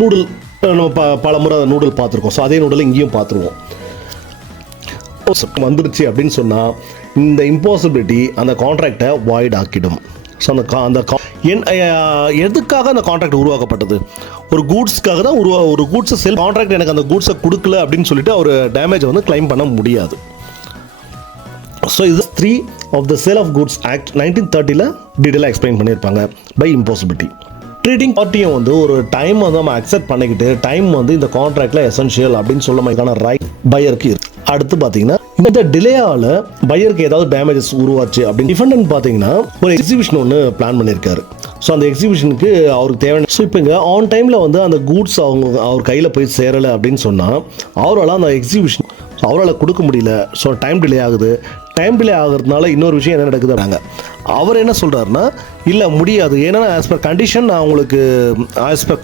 Noodle நம்ம பல முறை நூடுல் பார்த்துருக்கோம். ஸோ அதே நூடுல் இங்கேயும் பார்த்துருவோம். வந்துருச்சு அப்படின்னு சொன்னால் இந்த இம்பாசிபிலிட்டி அந்த கான்ட்ராக்டை வாய்ட் ஆக்கிடும். ஸோ அந்த எதுக்காக அந்த கான்ட்ராக்ட் உருவாக்கப்பட்டது? ஒரு கூட்ஸ்க்காக தான் ஒரு கூட்ஸை செல் கான்ட்ராக்ட் எனக்கு அந்த கூட்ஸை கொடுக்கல அப்படின்னு சொல்லிட்டு அவர் டேமேஜை வந்து கிளைம் பண்ண முடியாது. ஸோ இது 3 of the sale of goods act 1930 டீட்டெயிலாக எக்ஸ்பிளைன் பண்ணியிருப்பாங்க பை இம்பாசிபிலிட்டி. ட்ரீட்டிங் பார்ட்டியும் வந்து ஒரு டைம் வந்து நம்ம அக்செப்ட் பண்ணிக்கிட்டு டைம் வந்து இந்த கான்ட்ராக்டில் எசென்ஷியல் அப்படின்னு சொல்ல மாதிரியான ரைட் பையருக்கு இருக்கு. அடுத்து பார்த்தீங்கன்னா இந்த டிலேயால் பையருக்கு ஏதாவது டேமேஜஸ் உருவாச்சு அப்படின்னு டிஃபெண்டன்ட் பார்த்தீங்கன்னா ஒரு எக்ஸிபிஷன் ஒன்று பிளான் பண்ணியிருக்காரு. ஸோ அந்த எக்ஸிபிஷனுக்கு அவருக்கு தேவையான ஸோ இப்போ இங்கே ஆன் டைமில் வந்து அந்த கூட்ஸ் அவர் கையில் போய் சேரலை அப்படின்னு சொன்னால் அவரால் அந்த எக்ஸிபிஷன் அவரால் கொடுக்க முடியல. ஸோ டைம் டிலே ஆகுது. டைம் டிலே ஆகிறதுனால இன்னொரு விஷயம் என்ன நடக்குது அப்படிங்க, அவர் என்ன சொல்கிறாருன்னா இல்லை முடியாது, ஏன்னா ஆஸ் பர் கண்டிஷன் நான் உங்களுக்கு ஆஸ் பர்